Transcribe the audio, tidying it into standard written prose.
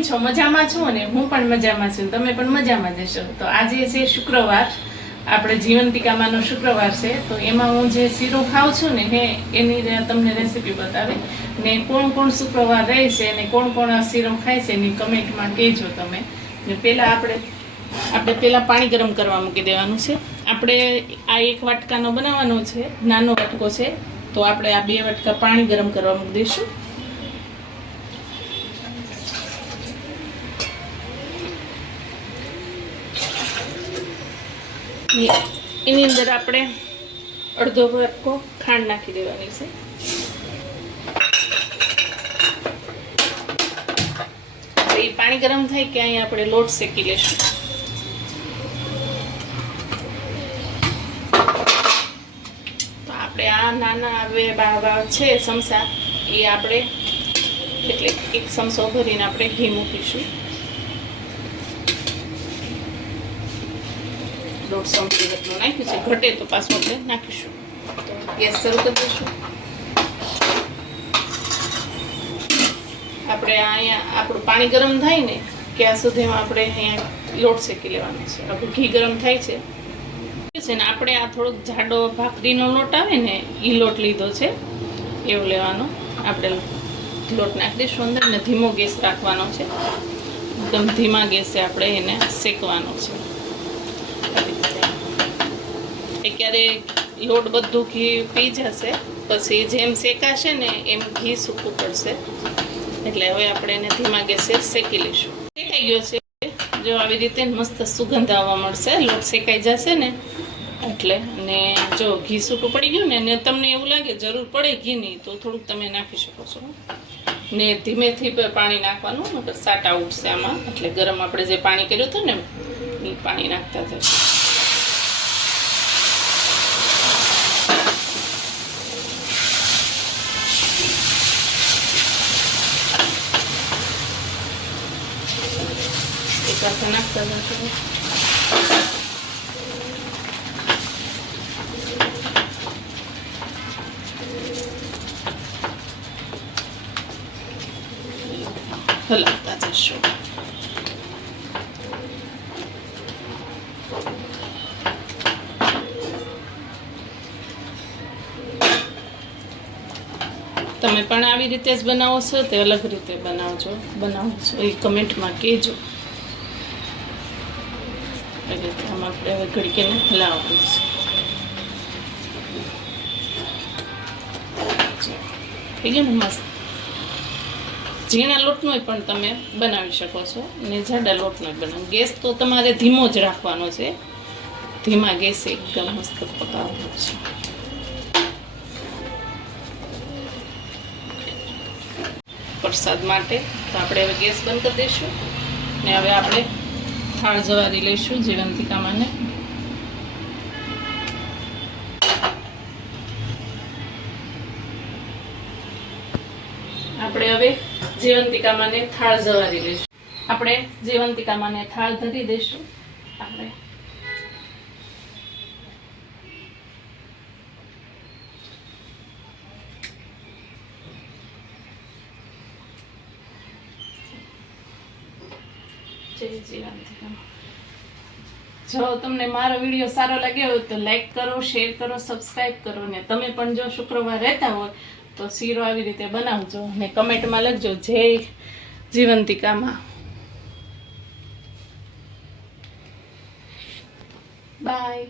કેમ છો? મજામાં છો ને? હું પણ મજામાં છું, તમે પણ મજામાં જ હશો. તો આજે છે શુક્રવાર, આપણે જીવંતિકામાંનો શુક્રવાર છે. તો એમાં હું જે શીરો ખાઉં છું ને એની તમને રેસીપી બતાવે ને કોણ કોણ શુક્રવાર રહે છે અને કોણ કોણ આ શીરો ખાય છે એની કમેન્ટમાં કહેજો તમે. ને પહેલાં આપણે પહેલાં પાણી ગરમ કરવા મૂકી દેવાનું છે. આપણે આ 1 વાટકાનો બનાવવાનો છે, નાનો વાટકો છે, તો આપણે આ 2 વાટકા પાણી ગરમ કરવા મૂકી દઈશું. એની અંદર આપણે અડધો વાટકો ખાંડ નાખી દેવાની છે. એ પાણી ગરમ થાય કે અહીંયા આપણે લોટ શેકી લેશું. તો આપણે આ નાના છે ચમચા, એ આપણે એટલે 1 ચમચો ભરીને આપણે ઘી મૂકીશું. 1.5 ચમચી જેટલું નાખ્યું છે, ઘટે તો પાછું આપણે નાખીશું. તો ગેસ શરૂ કરી દઈશું. આપણે અહીંયા આપણું પાણી ગરમ થાય ને ત્યાં સુધીમાં આપણે અહીંયા લોટ શેકી લેવાનો છે. આપણું ઘી ગરમ થાય છે ને આપણે આ થોડોક જાડો ભાખરીનો લોટ આવે ને એ લોટ લીધો છે, એવો લેવાનો. આપણે લોટ નાખી દઈશું અંદર ને ધીમો ગેસ રાખવાનો છે. એકદમ ધીમા ગેસે આપણે એને શેકવાનો છે. ક્યારે લોટ બધું ઘી પી જશે, પછી જેમ શેકાશે ને એમ ઘી સૂકવું પડશે. એટલે હવે આપણે એને ધીમા ગેસે શેકી લઈશું. શેકાઈ ગયો છે, જો આવી રીતે મસ્ત સુગંધ આવવા મળશે. લોટ શેકાઈ જશે ને એટલે. ને જો ઘી સૂકું પડી ગયું ને તમને એવું લાગે જરૂર પડે ઘીની, તો થોડુંક તમે નાખી શકો છો. ને ધીમેથી પાણી નાખવાનું, નકર સાટા ઉઠશે આમાં. એટલે ગરમ આપણે જે પાણી કર્યું હતું ને એ પાણી નાખતા થશે. સાથે નાખતા જશું. હલાવતા જશું. તમે પણ આવી રીતે જ બનાવો છો તે અલગ રીતે બનાવો છો એ કમેન્ટમાં કહેજો. એટલે આમાં આપણે હવે ઘડીકીને હલાવવું છે. થઈ ગયું ને મસ્ત. ઝીણા લોટનો પણ તમે બનાવી શકો છો ને જાડા લોટનો બનાવો. ગેસ તો તમારે ધીમો જ રાખવાનો છે, ધીમા ગેસે એકદમ મસ્ત પકાવવાનો છે. પ્રસાદ માટે તો આપણે હવે ગેસ બંધ કરી દઈશું ને હવે આપણે થાળ જવારી લઈશું જીવંતિકામાંને. આપણે હવે જીવંતિકામાંને થાળ જવારી લઈશું. આપણે જીવંતિકામાંને થાળ ધરી દઈશું. આપણે જો તમને મારો વિડીયો સારો લાગ્યો હોય તો લાઈક કરો, શેર કરો, સબસ્ક્રાઈબ કરો. ને તમે પણ જો શુક્રવાર રહેતા હોય તો શીરો આવી રીતે બનાવજો ને કમેન્ટમાં લખજો જય જીવંતિકામાં. બાય.